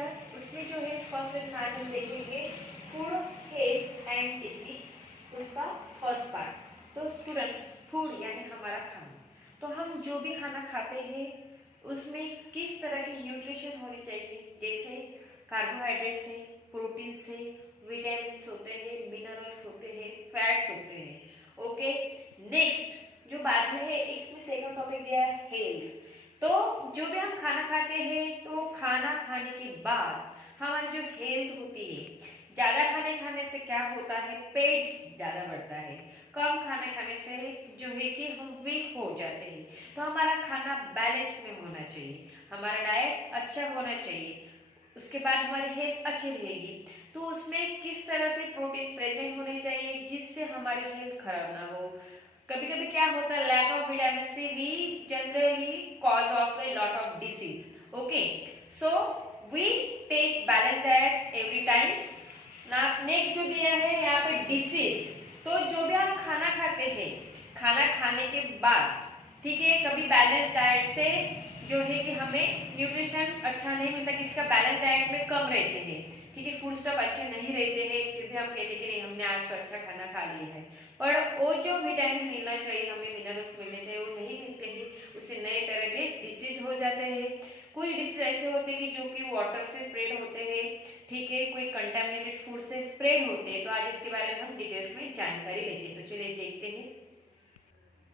Semester, उसमें जो है फर्स्ट लेसन आज हम देखेंगे फूड हेल्थ एंड डिसीज, उसका फर्स्ट पार्ट। तो स्टूडेंट्स, फूड यानी हमारा खाना, तो हम जो भी खाना खाते हैं उसमें किस तरह की न्यूट्रिशन होनी चाहिए, जैसे कार्बोहाइड्रेट से, प्रोटीन से, विटामिन्स होते हैं, मिनरल्स होते हैं, फैट्स होते हैं। ओके, नेक्स्ट जो बाद में है, इसमें सेकंड टॉपिक दिया है हेल्थ। तो जो भी हम खाना खाते हैं तो खाना खाने के बाद हमारी जो हेल्थ होती है, ज्यादा खाने खाने से क्या होता है, पेट ज्यादा बढ़ता है, कम खाने खाने से जो है कि हम वीक हो जाते हैं। तो हमारा खाना बैलेंस में होना चाहिए, हमारा डाइट अच्छा होना चाहिए, उसके बाद हमारी हेल्थ अच्छी रहेगी। तो उसमें किस तरह से प्रोटीन प्रेजेंट होने चाहिए जिससे हमारी हेल्थ खराब ना हो। कभी कभी क्या होता है, lack of vitamin C we generally cause of a lot of disease. Okay, so we take balance diet every times. Next जो दिया है यहाँ पे डिसीज, तो जो भी हम खाना खाते हैं, खाना खाने के बाद, ठीक है, कभी बैलेंस डाइट से जो है कि हमें न्यूट्रिशन अच्छा नहीं मिलता, किसी का बैलेंस डाइट में कम रहते हैं, ठीक है, फूड स्टॉप अच्छे नहीं रहते हैं, फिर भी हम कहते हैं कि नहीं हमने आज तो अच्छा खाना खा लिया है, पर वो जो विटामिन मिलना चाहिए, हमें मिनरल्स मिलने चाहिए, वो नहीं मिलते हैं, उससे नए तरह के डिसीज हो जाते हैं। कोई डिसीज ऐसे होते हैं कि जो कि वाटर से स्प्रेड होते हैं, ठीक है, कोई कंटामिनेटेड फूड से स्प्रेड होते हैं। तो आज इसके बारे में हम डिटेल्स में जानकारी लेते हैं, तो चलिए देखते हैं।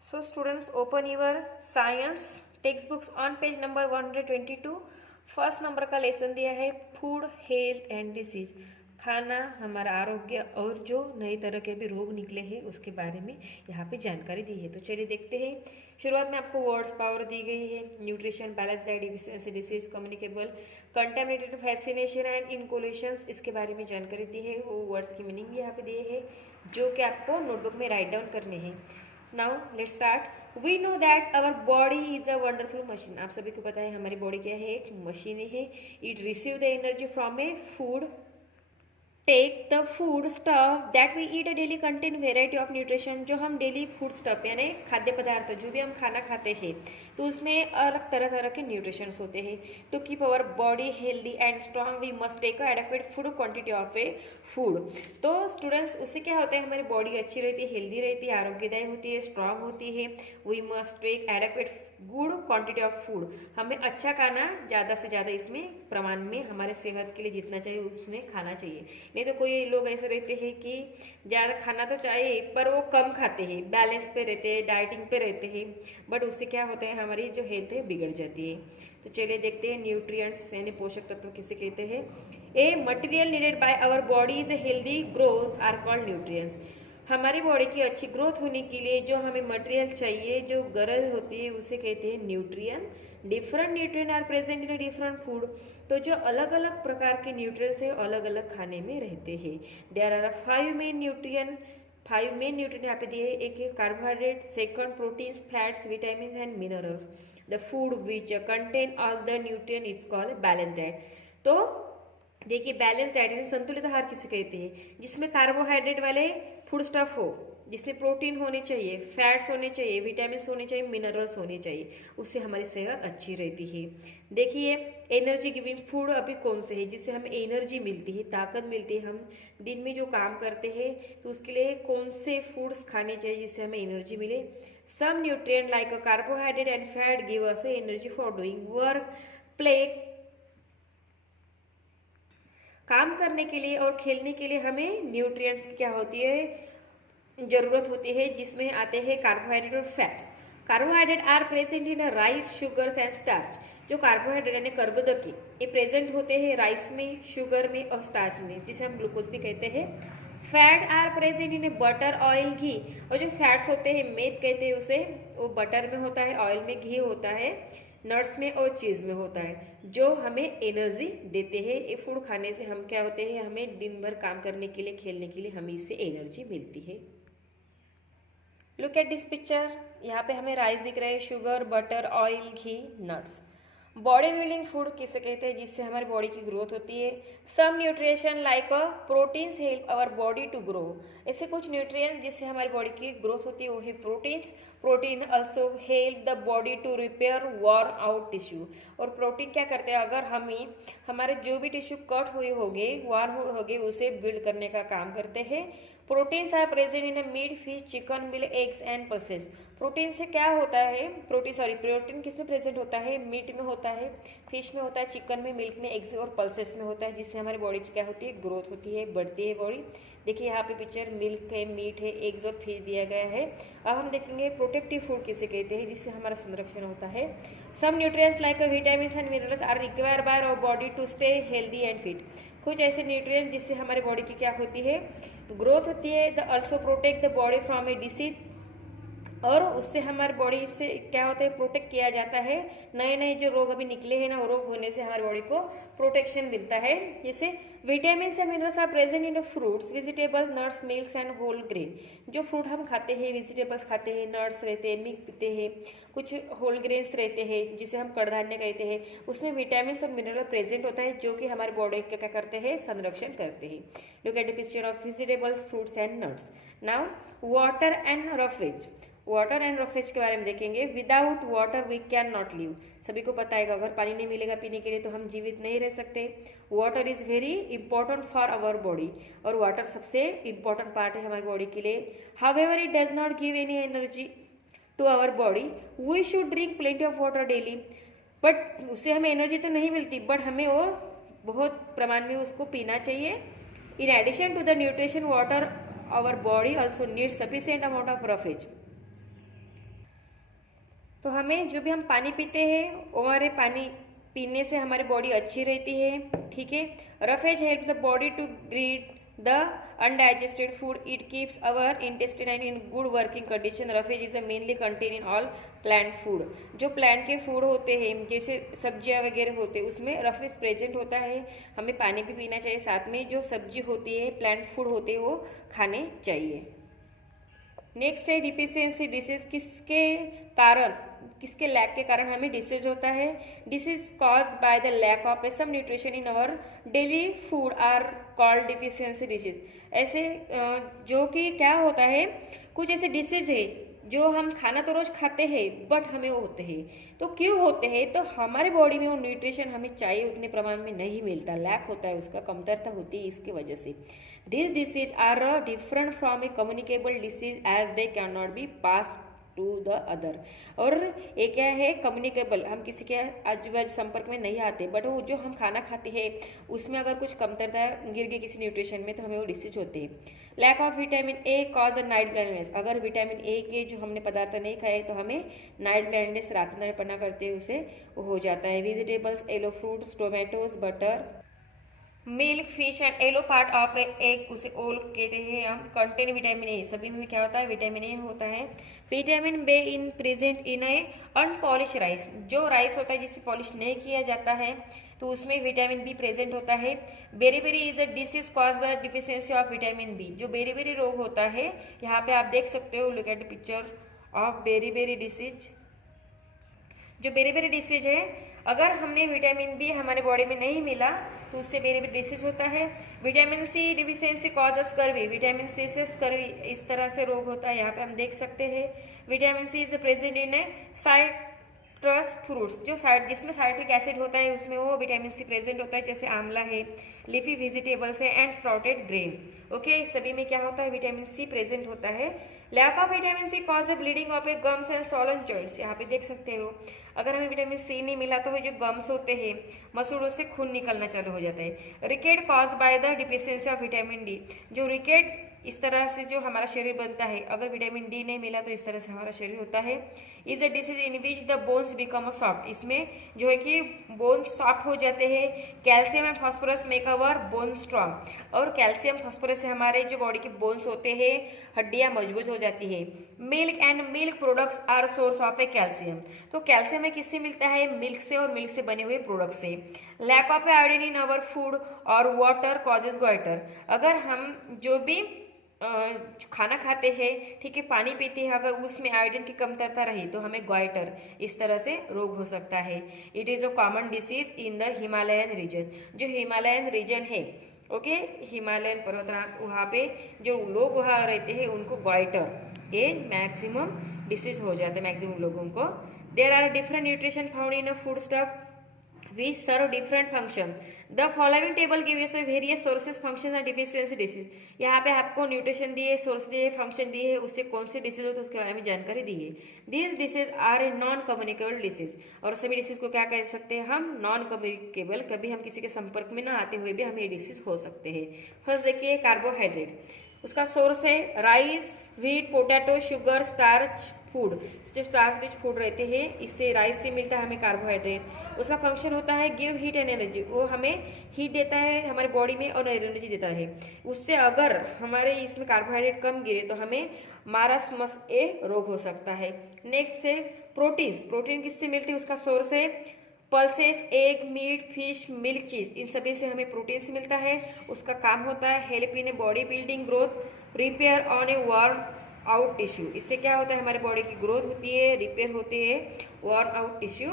So students, open your science text books on page number 122। First number का लेसन दिया है फूड हेल्थ एंड डिसीज, खाना हमारा आरोग्य और जो नई तरह के भी रोग निकले हैं उसके बारे में यहाँ पे जानकारी दी है। तो चलिए देखते हैं। शुरुआत में आपको वर्ड्स पावर दी गई है, nutrition, balance diet, deficiency, disease, communicable, contaminated, vaccination and inoculations, इसके बारे में जानकारी दी है। वो वर्ड्स की मीनिंग यहाँ पे दिए है जो कि आपको नोटबुक में राइट डाउन करने हैं। Now let's start. We know that our body is a wonderful machine. आप सभी को पता है हमारी बॉडी क्या है, एक मशीन है। It receive the energy from a food. Take the food stuff that we eat a daily contain variety of nutrition, जो हम डेली फूड स्टफ यानी खाद्य पदार्थ जो भी हम खाना खाते हैं तो उसमें अलग तरह तरह के न्यूट्रिशन होते हैं। To keep our body healthy and strong we must take adequate food quantity of a food. तो स्टूडेंट्स, उससे क्या होता है, हमारी बॉडी अच्छी रहती है, हेल्दी रहती है, आरोग्यदायी होती है, स्ट्रांग होती है। We must take adequate good quantity of food, हमें अच्छा खाना ज़्यादा से ज़्यादा इसमें प्रमाण में हमारे सेहत के लिए जितना चाहिए उतने खाना चाहिए। नहीं तो कोई लोग ऐसे रहते हैं कि ज़्यादा खाना तो चाहिए पर वो कम खाते हैं, बैलेंस पे रहते हैं, डाइटिंग पे रहते हैं, बट उससे क्या होता है, हमारी जो हेल्थ है बिगड़ जाती है। तो चलिए देखते हैं न्यूट्रिएंट्स यानी पोषक तत्व किसे कहते हैं। A material needed by our body is a healthy growth are called nutrients. हमारी बॉडी की अच्छी ग्रोथ होने के लिए जो हमें मटेरियल चाहिए, जो गरज होती है, उसे कहते हैं nutrient. Different nutrient are present in different food, तो जो अलग अलग प्रकार के न्यूट्रिएंट्स है अलग अलग खाने में रहते हैं। There are 5 main nutrient, 5 main nutrient यहाँ पे दिए हैं। एक है carbohydrate, second proteins, fats, vitamin and minerals. The food which contain all the nutrient is called balance diet. तो देखिए, बैलेंस डाइट यानी संतुलित आहार किसे कहते हैं, जिसमें कार्बोहाइड्रेट वाले फूड स्टफ हो, जिसमें प्रोटीन होने चाहिए, फैट्स होने चाहिए, विटामिन होने चाहिए, मिनरल्स होने चाहिए, उससे हमारी सेहत अच्छी रहती है। देखिए, एनर्जी गिविंग फूड अभी कौन से है जिससे हमें एनर्जी मिलती है, ताकत मिलती है, हम दिन में जो काम करते हैं तो उसके लिए कौन से फूड्स खाने चाहिए जिससे हमें एनर्जी मिले। Some nutrient like carbohydrate and fat give us energy for doing work, play, काम करने के लिए और खेलने के लिए हमें न्यूट्रिएंट्स की क्या होती है, जरूरत होती है, जिसमें आते हैं कार्बोहाइड्रेट और fats. Carbohydrate are present in rice, sugars and starch. जो कार्बोहाइड्रेट यानी कर्बोदकी, ये प्रेजेंट होते हैं राइस में, शुगर में और स्टार्च में, जिसे हम ग्लूकोज भी कहते हैं। Fat are present in butter, oil, ghee. और जो फैट्स होते हैं, मेद कहते हैं उसे, वो बटर में होता है, ऑयल में, घी होता है, नट्स में और चीज में होता है, जो हमें एनर्जी देते हैं। ये फूड खाने से हम क्या होते हैं, हमें दिन भर काम करने के लिए, खेलने के लिए हमें इससे एनर्जी मिलती है। लुक एट दिस पिक्चर, यहाँ पे हमें राइस दिख रहा है, शुगर, बटर, ऑयल, घी, नट्स। बॉडी बिल्डिंग फूड किसे कहते हैं, जिससे हमारी बॉडी की ग्रोथ होती है। Some nutrition like a proteins help our body to grow. ऐसे कुछ न्यूट्रिएंट्स जिससे हमारी बॉडी की ग्रोथ होती है वो है proteins. Protein also help the body to repair worn out tissue. और प्रोटीन क्या करते हैं, अगर हमें हमारे जो भी टिश्यू कट हुए होंगे, वॉर्न हो गए, उसे बिल्ड करने का काम करते हैं। Proteins are present in a meat, fish, chicken, milk, eggs and pulses. Protein से क्या होता है, प्रोटीन किस में प्रेजेंट होता है, मीट में होता है, फिश में होता है, चिकन में, मिल्क में, एग्स और पल्सेस में होता है, जिससे हमारी बॉडी की क्या होती है, ग्रोथ होती है, बढ़ती है बॉडी। देखिए यहाँ पे पिक्चर मिल्क है, मीट है, एग्स और फिश दिया गया है। अब हम देखेंगे प्रोटेक्टिव फूड किसे कहते हैं, जिससे हमारा संरक्षण होता है। Some nutrients like vitamins and minerals are required by our body to stay healthy and fit. कुछ ऐसे न्यूट्रिएंट्स जिससे हमारे बॉडी की क्या होती है, ग्रोथ होती है। The also protect the body from A disease, और उससे हमारी बॉडी से क्या होता है, प्रोटेक्ट किया जाता है। नए नए जो रोग अभी निकले हैं ना, वो रोग होने से हमारी बॉडी को प्रोटेक्शन मिलता है। जैसे vitamin and minerals are present in fruits, vegetable, nuts, milk and whole grain. जो फ्रूट हम खाते हैं, वेजिटेबल्स खाते हैं, नट्स रहते हैं, मिल्क पीते हैं, कुछ होल ग्रेन्स रहते हैं जिसे हम कड़धान्य कहते हैं, उसमें विटामिन और मिनरल प्रेजेंट होता है, जो कि हमारे बॉडी का क्या करते हैं, संरक्षण करते हैं। Look at the picture of vegetables, fruits and nuts. Now water and roughage. Water and roughage के बारे में देखेंगे। Without water we can not live. सभी को पता है अगर पानी नहीं मिलेगा पीने के लिए तो हम जीवित नहीं रह सकते। Water is very important for our body, और वाटर सबसे इंपॉर्टेंट पार्ट है हमारी बॉडी के लिए। However it does not give any energy to our body, we should drink plenty of water daily. But उससे हमें एनर्जी तो नहीं मिलती, बट हमें वो बहुत प्रमाण में उसको पीना चाहिए। In addition to the nutrition water, our body also need sufficient amount of roughage. तो हमें जो भी हम पानी पीते हैं, हमारे पानी पीने से हमारी बॉडी अच्छी रहती है, ठीक है। Roughage helps the body to greet the undigested food, it keeps our intestine in good working condition. Roughage is mainly contain in all plant food. जो प्लांट के फूड होते हैं, जैसे सब्जियां वगैरह होते हैं, उसमें रफेज प्रेजेंट होता है। हमें पानी भी पीना चाहिए, साथ में जो सब्जी होती है, प्लांट फूड होते हैं, वो खाने चाहिए। नेक्स्ट है डिफिशियंसी डिसीज। किसके लैक के कारण हमें डिसीज होता है। Disease cause by the lack of some nutrition in our daily food are called deficiency disease. ऐसे जो कि क्या होता है, कुछ ऐसे डिसीज है जो हम खाना तो रोज खाते हैं बट हमें वो होते हैं। तो क्यों होते हैं, तो हमारे बॉडी में वो न्यूट्रिशन हमें चाहिए उतने प्रमाण में नहीं मिलता, लैक होता है, उसका कमतरता होती है, इसकी वजह से। These diseases are different from a communicable disease as they cannot be passed to the other. और ये क्या है, कम्युनिकेबल, हम किसी के आजू बाजू संपर्क में नहीं आते, बट वो जो हम खाना खाते हैं उसमें अगर कुछ कमतरता गिर गई किसी न्यूट्रिशन में तो हमें वो डिसीज होते हैं। Lack of vitamin A cause a night blindness. अगर विटामिन ए के जो हमने पदार्थ नहीं खाए तो हमें नाइट ब्लाइंडनेस, रात अंधेरापना करते हैं, उसे वो हो जाता है। Vegetables, yellow fruits, tomatoes, butter, milk, fish and yellow part of egg, उसे ओल कहते हैं हम, कंटेन विटामिन ए। सभी में क्या होता है, विटामिन ए होता है। Vitamin be in present in A unpolished rice. जो राइस होता है जिसे पॉलिश नहीं किया जाता है तो उसमें विटामिन बी प्रेजेंट होता है। Beriberi is a disease cause by deficiency of vitamin B. जो बेरीबेरी रोग होता है, यहाँ पे आप देख सकते हो, look at the picture of beriberi disease. जो बेरीबेरी डिसीज है, अगर हमने विटामिन बी हमारे बॉडी में नहीं मिला तो उससे बेरीबेरी डिसीज होता है। Vitamin C deficiency causes scurvy. Vitamin C से स्कर्वी, इस तरह से रोग होता है, यहाँ पे हम देख सकते हैं। Vitamin C is present in citrus fruits. जो जिसमें साइट्रिक एसिड होता है उसमें वो विटामिन सी प्रेजेंट होता है, जैसे आंवला है, लीफी वेजिटेबल्स है एंड स्प्राउटेड ग्रेन। ओके, सभी में क्या होता है, विटामिन सी प्रेजेंट होता है। Lack of vitamin C cause a bleeding of a gums and swollen joints. यहाँ पे देख सकते हो, अगर हमें विटामिन सी नहीं मिला तो जो गम्स होते हैं, मसूड़ों से खून निकलना चालू हो जाता है। Rickets cause by the deficiency of vitamin D. जो रिकेट, इस तरह से जो हमारा शरीर बनता है, अगर विटामिन डी नहीं मिला तो इस तरह से हमारा शरीर होता है। Is a disease in which the bones become soft. इसमें जो है कि बोन्स सॉफ्ट हो जाते हैं। Calcium and phosphorus make our bone strong. और कैल्शियम फॉस्फोरस से हमारे जो बॉडी के बोन्स होते हैं, हड्डियां मजबूत हो जाती है। Milk and milk products are source of a calcium. तो कैल्शियम में किससे मिलता है, मिल्क से और मिल्क से बने हुए प्रोडक्ट से। Lack of iodine in our food और वाटर कॉजेज गोइटर। अगर हम जो भी खाना खाते हैं, ठीक है, पानी पीते हैं, अगर उसमें आयोडीन की कमतरता रही तो हमें गॉइटर इस तरह से रोग हो सकता है। It is a common disease in the Himalayan region. जो हिमालयन रीजन है, ओके, हिमालयन पर्वत, वहाँ पे जो लोग वहाँ रहते हैं उनको गॉइटर ये मैक्सिमम डिसीज हो जाते हैं मैक्सिमम लोगों को। There are different nutrition found in a food stuff which serve different function. The following table gives you various sources, functions and deficiency disease. यहाँ पे आपको न्यूट्रिशन दिए, सोर्स दिए, फंक्शन दिए है, उससे कौन से डिसीज होते हैं उसके बारे में जानकारी दी है। These disease are a non communicable disease, और सभी डिसीज को क्या कह सकते हैं हम, नॉन कम्युनिकेबल। कभी हम किसी के संपर्क में ना आते हुए भी हम ये डिसीज हो सकते हैं। फर्स्ट देखिए कार्बोहाइड्रेट, उसका सोर्स है rice, wheat, potato, sugar, starch food. जो स्टार्च रिच फूड रहते हैं इससे राइस से मिलता है हमें कार्बोहाइड्रेट। उसका फंक्शन होता है गिव हीट एंड एनर्जी, वो हमें हीट देता है हमारे बॉडी में और एनर्जी देता है। उससे अगर हमारे इसमें कार्बोहाइड्रेट कम गिरे तो हमें मारास्मस ए रोग हो सकता है। नेक्स्ट है प्रोटीन्स, प्रोटीन किससे मिलती है, उसका सोर्स है pulses, egg, meat, fish, milk, cheese, इन सभी से हमें प्रोटीन से मिलता है। उसका काम होता है help in a body building, growth, repair on A worn out tissue. इससे क्या होता है हमारे बॉडी की ग्रोथ होती है, रिपेयर होते हैं वर्न आउट टिश्यू,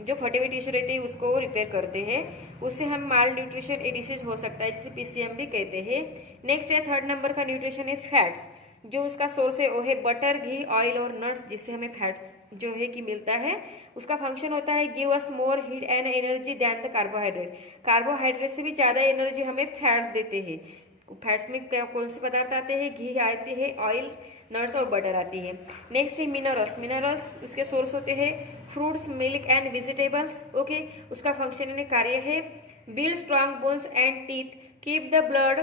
जो फटे हुए टिश्यू रहते हैं उसको रिपेयर करते हैं। उससे हम माल न्यूट्रिशन ए डिसीज हो सकता है जिसे पीसीएम भी कहते हैं। नेक्स्ट है थर्ड नंबर का न्यूट्रिशन है फैट्स, जो उसका सोर्स है वो है बटर, घी, ऑयल और नट्स, जिससे हमें फैट्स जो है कि मिलता है। उसका फंक्शन होता है give us more heat and energy than the carbohydrate. Carbohydrate से भी ज़्यादा एनर्जी हमें फैट्स देते हैं। फैट्स में कौन से पदार्थ आते हैं, घी आते हैं, ऑयल, नट्स और बटर आती है। नेक्स्ट है मिनरल्स, मिनरल्स उसके सोर्स होते हैं fruits, milk and vegetables, okay. उसका फंक्शन यानी कार्य है build strong bones and teeth, keep the blood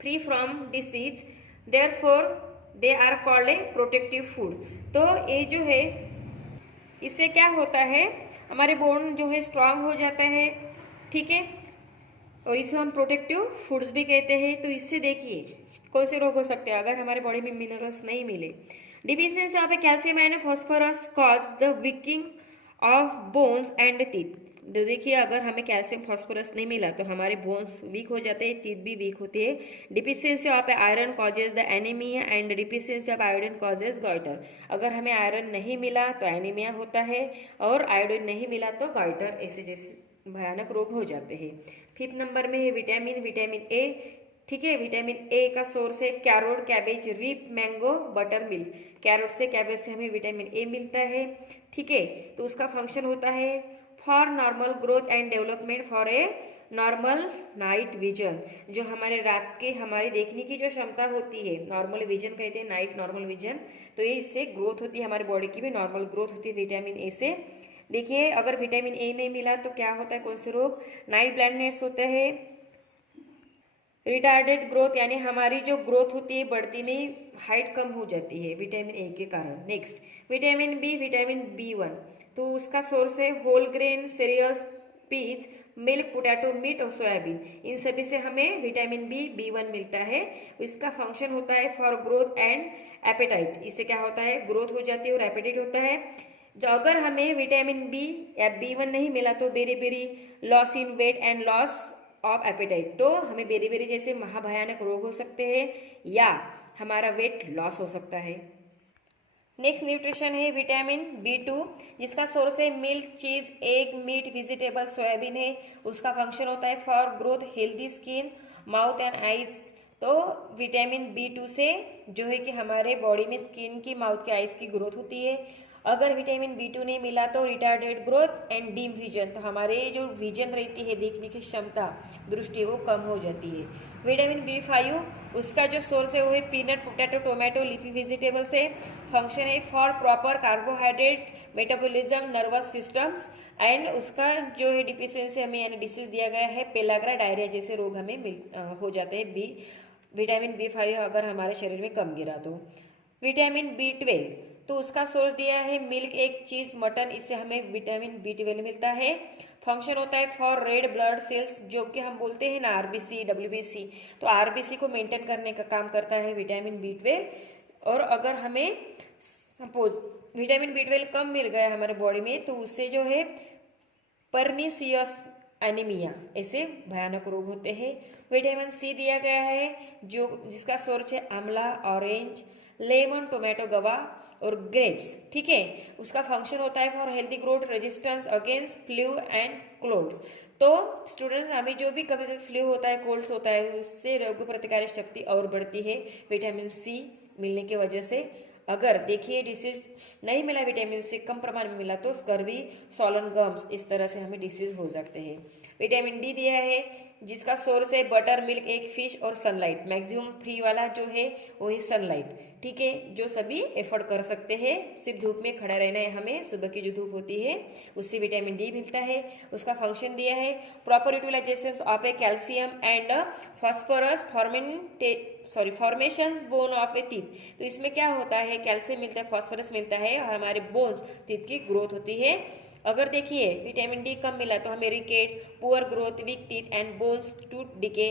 free from disease, therefore they are called a protective food. तो ये जो है इससे क्या होता है हमारे बोन जो है स्ट्रांग हो जाता है, ठीक है, और इसे हम प्रोटेक्टिव फूड्स भी कहते हैं। तो इससे देखिए कौन से रोग हो सकते हैं अगर हमारे बॉडी में मिनरल्स नहीं मिले। Deficiency of calcium and phosphorus cause the weakening of bones and teeth. तो देखिए अगर हमें कैल्शियम फॉस्फोरस नहीं मिला तो हमारे बोन्स वीक हो जाते हैं, टीथ भी वीक होते हैं। Deficiency of iron causes the anaemia and deficiency of iodine causes goitre. अगर हमें आयरन नहीं मिला तो एनीमिया होता है और आयोडीन नहीं मिला तो गॉइटर, ऐसे जैसे भयानक रोग हो जाते हैं। फिफ्थ नंबर में है विटामिन, विटामिन ए, ठीक है। विटामिन ए का सोर्स है carrot, cabbage, ripe, mango, butter milk. Carrot से, कैबेज से हमें विटामिन ए मिलता है, ठीक है। तो उसका फंक्शन होता है for normal growth and development, for a normal night vision, जो हमारे रात के हमारी देखने की जो क्षमता होती है, नॉर्मल विजन कहते हैं, नाइट नॉर्मल विजन। तो ये इससे ग्रोथ होती है, हमारी बॉडी की भी नॉर्मल ग्रोथ होती है विटामिन ए से। देखिए अगर विटामिन ए नहीं मिला तो क्या होता है, कौन से रोग, नाइट ब्लाइंडनेस होता है, रिटार्डेड ग्रोथ यानी हमारी जो ग्रोथ होती है बढ़ती नहीं, हाइट कम हो जाती है विटामिन ए के कारण। Next vitamin B, vitamin B one, तो उसका सोर्स है whole grain, cereals, peas, milk, potato, meat और सोयाबीन। इन सभी से हमें विटामिन बी, बी1 मिलता है। इसका फंक्शन होता है फॉर ग्रोथ एंड एपेटाइट। इससे क्या होता है, ग्रोथ हो जाती है और एपेटाइट होता है। जो अगर हमें विटामिन बी या बी1 नहीं मिला तो beriberi loss in weight and loss of appetite, तो हमें बेरी बेरी जैसे महाभयानक रोग हो सकते हैं या हमारा वेट लॉस हो सकता है। नेक्स्ट न्यूट्रिशन है विटामिन बी2, जिसका सोर्स है मिल्क, चीज, एग, मीट, वेजिटेबल, सोयाबीन है। उसका फंक्शन होता है for growth, healthy skin, mouth and eyes. तो विटामिन बी2 से जो है कि हमारे बॉडी में स्किन की, माउथ की, आइज की ग्रोथ होती है। अगर विटामिन बी2 नहीं मिला तो retarded growth and dim vision, तो हमारे जो विजन रहती है, देखने की क्षमता, दृष्टि, वो कम हो जाती है। विटामिन बी5 उसका जो सोर्स है वो है peanut, potato, tomato, leafy vegetable से। फंक्शन है for proper carbohydrate metabolism, nervous systems and उसका जो है डिफिशियंसी हमें यानी डिसीज दिया गया है पेलाग्रा, डायरिया जैसे रोग हमें हो जाते हैं विटामिन बी5 अगर हमारे शरीर में कम गिरा तो। विटामिन बी12 तो उसका सोर्स दिया है मिल्क, एग, चीज, मटन, इससे हमें विटामिन बी12 मिलता है। फंक्शन होता है फॉर रेड ब्लड सेल्स, जो कि हम बोलते हैं ना आरबीसी, डब्ल्यूबीसी, तो आरबीसी को मेंटेन करने का काम करता है विटामिन बी12। और अगर हमें सपोज विटामिन बी12 कम मिल गया हमारे बॉडी में तो उससे जो है परनीसियस एनीमिया, ऐसे भयानक रोग होते हैं। विटामिन सी दिया गया है जो जिसका सोर्स है आंवला, ऑरेंज, लेमन, टोमेटो, गवा और ग्रेप्स। ठीक है, उसका फंक्शन होता है for healthy growth, resistance against flu and colds. तो स्टूडेंट्स, हमें जो भी कभी कभी फ्लू होता है, कोल्ड्स होता है, उससे रोग प्रतिकारक शक्ति और बढ़ती है विटामिन सी मिलने की वजह से। अगर देखिए डिसीज नहीं मिला, विटामिन सी कम प्रमाण में मिला, तो स्कर्वी, सॉलन गम्स, इस तरह से हमें डिसीज हो सकते हैं। विटामिन डी दिया है जिसका सोर्स है बटर, मिल्क, एग, फिश और सनलाइट। मैक्सिमम फ्री वाला जो है वो है सनलाइट। ठीक है, जो सभी एफोर्ड कर सकते हैं, सिर्फ धूप में खड़ा रहना है हमें, सुबह की जो धूप होती है उससे विटामिन डी मिलता है। उसका फंक्शन दिया है proper utilization of a calcium and phosphorus formations bone of a teeth. तो इसमें क्या होता है, कैल्शियम मिलता है, फॉस्फोरस मिलता है और हमारे बोन्स, टीथ की ग्रोथ होती है। अगर देखिए विटामिन डी कम मिला तो हमें rickets, poor growth, weak teeth and bones to decay.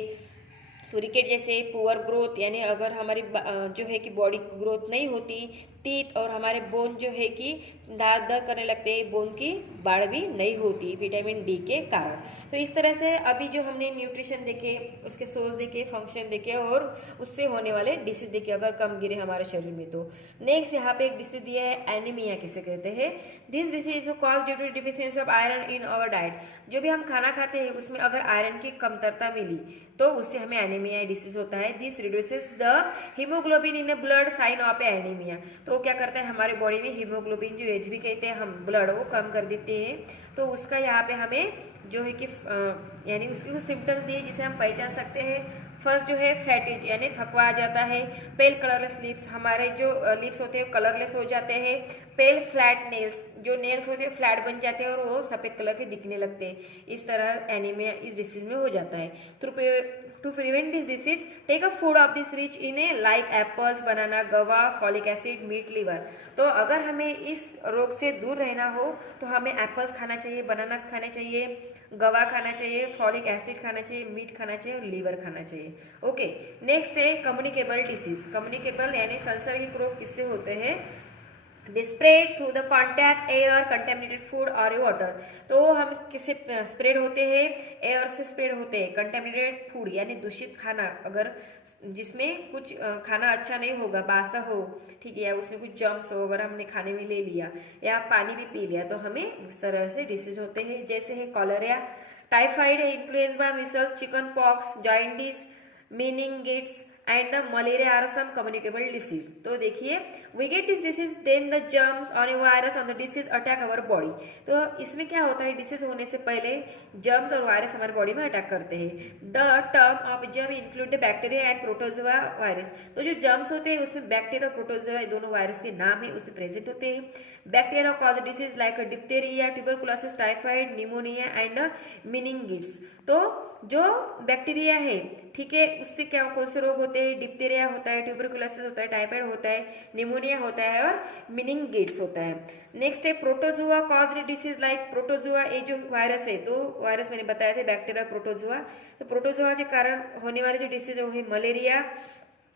तो रिकेट जैसे पुअर ग्रोथ यानी अगर हमारी जो है कि बॉडी ग्रोथ नहीं होती, टीथ और हमारे बोन जो है कि दाद दर्द करने लगते हैं, बोन की बाढ़ भी नहीं होती विटामिन डी के कारण। तो इस तरह से अभी जो हमने न्यूट्रिशन देखे, उसके सोर्स देखे, फंक्शन देखे और उससे होने वाले डिसीज देखे अगर कम गिरे हमारे शरीर में तो। नेक्स्ट यहाँ पे एक डिसीज दिया है एनीमिया किसे कहते हैं। This disease is cause due to deficiency of iron in our diet. जो भी हम खाना खाते हैं उसमें अगर आयरन की कमतरता मिली तो उससे हमें एनीमिया डिसीज होता है। This reduces the haemoglobin in blood, sign of anaemia. तो क्या करता है हमारे बॉडी में हीमोग्लोबिन जो एच भी कहते हैं हम ब्लड, वो कम कर देते हैं। तो उसका यहाँ पे हमें जो है कि यानी उसके कुछ सिम्टम्स दिए जिसे हम पहचान सकते हैं। फर्स्ट जो है फैटिज यानी थकवा आ जाता है। पेल कलरलेस लिप्स, हमारे जो लिप्स होते हैं कलरलेस हो जाते हैं। पेल फ्लैट नेल्स, जो नेल्स होते हैं फ्लैट बन जाते हैं और वो सफ़ेद कलर के दिखने लगते हैं। इस तरह एनीमिया इस डिसीज में हो जाता है। To prevent this disease take a food of this rich in a like apples, banana, guava, folic acid, meet, liver. तो अगर हमें इस रोग से दूर रहना हो तो हमें एप्पल्स खाना चाहिए, बनानास खाने चाहिए, गवा खाना चाहिए, फॉलिक एसिड खाना चाहिए, मीट खाना चाहिए और लीवर खाना चाहिए। ओके, नेक्स्ट है कम्युनिकेबल डिसीज। कम्युनिकेबल यानी सांसर्गिक रोग किससे होते हैं। They spread through the contact air, contaminated food और वाटर। तो हम किससे स्प्रेड होते हैं, एयर से स्प्रेड होते हैं। कंटेमिनेटेड फूड यानी दूषित खाना, अगर जिसमें कुछ खाना अच्छा नहीं होगा, बासा हो, ठीक है, या उसमें कुछ जर्म्स हो, अगर हमने खाने में ले लिया या पानी भी पी लिया तो हमें इस तरह से डिसीज होते हैं। जैसे है कॉलेरिया, टाइफाइड है, influenza, micelles, chicken pox, jaundice, meningitis and the malaria are some communicable disease. तो देखिए we get this disease then the germs or a virus on the disease attack our body. तो इसमें क्या होता है, डिसीज होने से पहले जर्म्स और वायरस हमारे बॉडी में अटैक करते हैं। The term of germ include bacteria and protozoa virus. तो जो जर्म्स होते हैं उसमें बैक्टीरिया और प्रोटोजोआ दोनों वायरस के नाम है उसमें प्रेजेंट होते हैं। Bacteria cause disease like diphtheria, tuberculosis, typhoid, pneumonia and meningitis। तो जो बैक्टीरिया है, ठीक है, उससे क्या कौन से रोग होते हैं, डिप्थेरिया होता है, ट्यूबरकुलोसिस होता है, टाइफाइड होता है, निमोनिया होता है और meningitis होता है। नेक्स्ट है protozoa caused disease like protozoa, ये जो वायरस है, दो वायरस मैंने बताया थे, बैक्टीरिया, प्रोटोजोआ। तो प्रोटोजोआ के कारण होने वाले जो डिसीज है वो है मलेरिया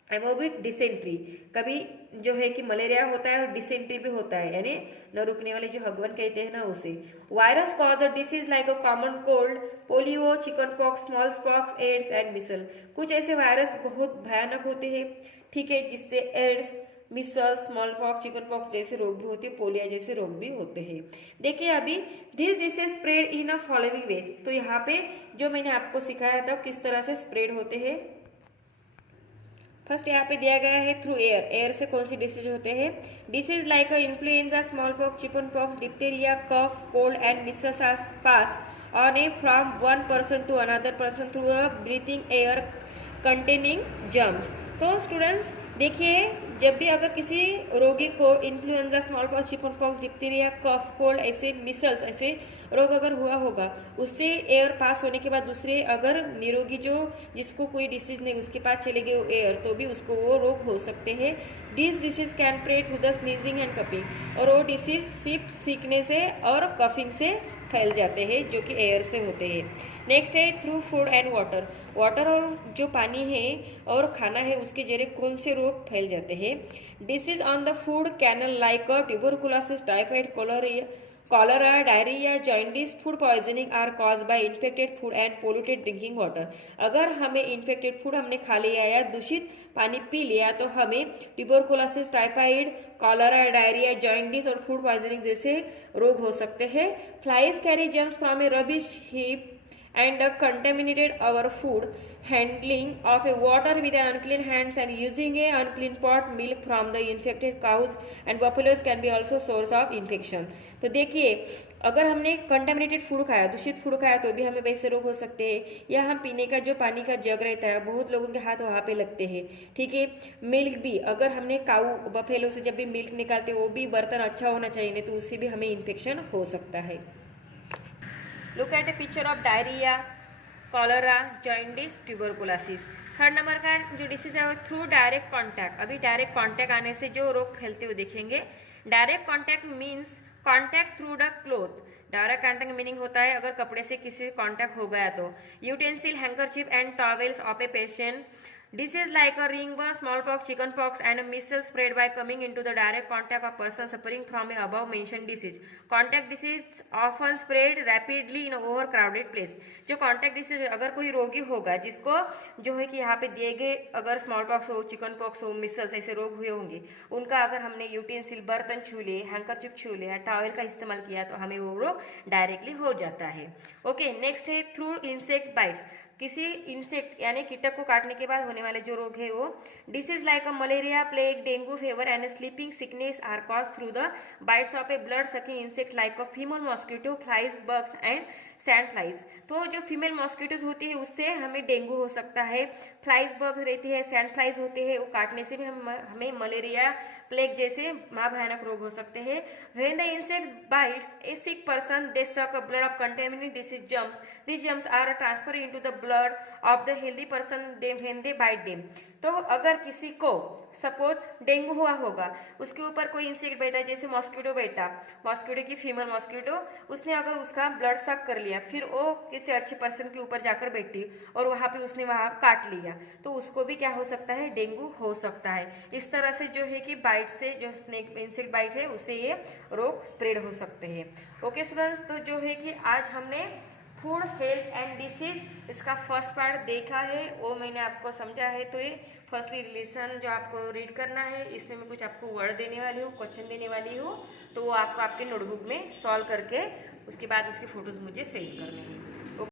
एंड वो भी डिसेंट्री। कभी जो है कि मलेरिया होता है और डिसेंट्री भी होता है, यानी न रुकने वाले जो हगवन कहते हैं ना उसे। Virus cause a disease like a common cold, polio, chicken pox, small pox, AIDS and measles. कुछ ऐसे वायरस बहुत भयानक होते हैं, ठीक है, जिससे एड्स, मिसल, स्मॉल पॉक्स, चिकन पॉक्स जैसे रोग भी होते हैं, पोलियो जैसे रोग भी होते हैं। देखिए अभी this disease spread in a following veg. तो यहाँ पे जो मैंने आपको सिखाया था किस तरह से स्प्रेड होते हैं। फर्स्ट यहाँ पे दिया गया है थ्रू एयर। एयर से कौन सी डिसीज होते हैं, disease like influenza, small pox, chicken pox, diphtheria, cough, cold and measles are pass on a from one person to another person through a breathing air containing germs. तो students देखिए, जब भी अगर किसी रोगी को influenza, small pox, chicken pox, diphtheria, cough, cold ऐसे measles ऐसे रोग अगर हुआ होगा, उससे एयर पास होने के बाद दूसरे अगर निरोगी जो जिसको कोई डिसीज नहीं उसके पास चले गए वो एयर, तो भी उसको वो रोग हो सकते हैं। This disease can spread through the sneezing and coughing. और वो डिसीज सिर्फ सीखने से और कफिंग से फैल जाते हैं जो कि एयर से होते हैं। नेक्स्ट है through food and water. Water और जो पानी है और खाना है उसके जरिए कौन से रोग फैल जाते हैं। Disease on the food canal like tuberculosis, typhoid, cholera, diarrhea, jaundice, food poisoning are caused by infected food and polluted drinking water. अगर हमें infected food हमने खा लिया या दूषित पानी पी लिया तो हमें tuberculosis, typhoid, cholera, diarrhoea, jaundice और फूड पॉइजनिंग जैसे रोग हो सकते हैं. Flies carry germs from A rubbish heap and contaminated our food. Handling of a water with an unclean hands and using a unclean pot milk from the infected cows and buffaloes can be also source of infection. तो देखिए, अगर हमने contaminated food खाया, दूषित food खाया तो भी हमें वैसे रोग हो सकते हैं. या हम पीने का जो पानी का जग रहता है, बहुत लोगों के हाथ वहाँ पे लगते हैं. ठीक है. मिल्क भी, अगर हमने काऊ बफेलो से जब भी मिल्क निकालते हैं वो भी बर्तन अच्छा होना चाहिए, नहीं तो उससे भी हमें इन्फेक्शन हो सकता है. Look at a picture of diarrhea, cholera, jaundice, tuberculosis. Third number का जो डिसीज है वो थ्रू डायरेक्ट कॉन्टैक्ट. अभी डायरेक्ट कॉन्टैक्ट आने से जो रोग फैलते हुए देखेंगे. Direct contact means contact through the cloth. Direct contact meaning होता है अगर कपड़े से किसी कॉन्टैक्ट हो गया तो. Utensil, handkerchief and towels of a patient. Disease like a ringworm, smallpox, chickenpox and measles spread by coming into the direct contact of person suffering from a above mentioned disease. Contact disease often spread rapidly in overcrowded place. जो contact disease अगर कोई रोगी होगा जिसको जो है कि यहाँ पे दिए गए अगर smallpox हो, chickenpox हो, measles ऐसे रोग हुए होंगे, उनका अगर हमने यूटेंसिल बर्तन छू लिए, हैंकरचिप छू लिया, टॉवेल का इस्तेमाल किया तो हमें वो रोग डायरेक्टली हो जाता है. ओके, नेक्स्ट है थ्रू इंसेक्ट बाइट्स. किसी इंसेक्ट यानी कीटक को काटने के बाद होने वाले जो रोग है वो. Disease like malaria, plague, dengue fever and sleeping sickness are cause through the bites of a blood sucking insect like a female mosquito, flies, bugs and sand flies. तो जो फीमेल मॉस्किटोज होती है उससे हमें डेंगू हो सकता है. Flies, bugs रहती है, सैंड फ्लाइज होते हैं, वो काटने से भी हमें मलेरिया, प्लेग जैसे महाभयानक रोग हो सकते हैं. When the insect bites a sick person they suck blood of contaminated disease germs. These germs are transferred into the blood of the healthy person when they bite them. तो अगर किसी को suppose dengue हुआ होगा, उसके ऊपर कोई insect बैठा, जैसे मॉस्किटो बैठा, मॉस्किटो की फीमेल मॉस्किटो, उसने अगर उसका ब्लड सक कर लिया, फिर वो किसी अच्छे पर्सन के ऊपर जाकर बैठी और वहाँ पे उसने वहाँ काट लिया, तो उसको भी क्या हो सकता है, डेंगू हो सकता है. इस तरह से जो है कि बाइट से जो स्नेक इंसेक्ट बाइट है उससे ये रोग स्प्रेड हो सकते हैं. ओके स्टूडेंट्स, तो जो है कि आज हमने फूड, हेल्थ एंड डिसीज इसका फर्स्ट पार्ट देखा है, वो मैंने आपको समझा है. तो ये फर्स्टली रिलेशन जो आपको रीड करना है, इसमें मैं कुछ आपको वर्ड देने वाली हूँ, क्वेश्चन देने वाली हूँ, तो वो आपको आपके नोटबुक में सॉल्व करके उसके बाद उसकी फोटोज मुझे सेंड करने हैं.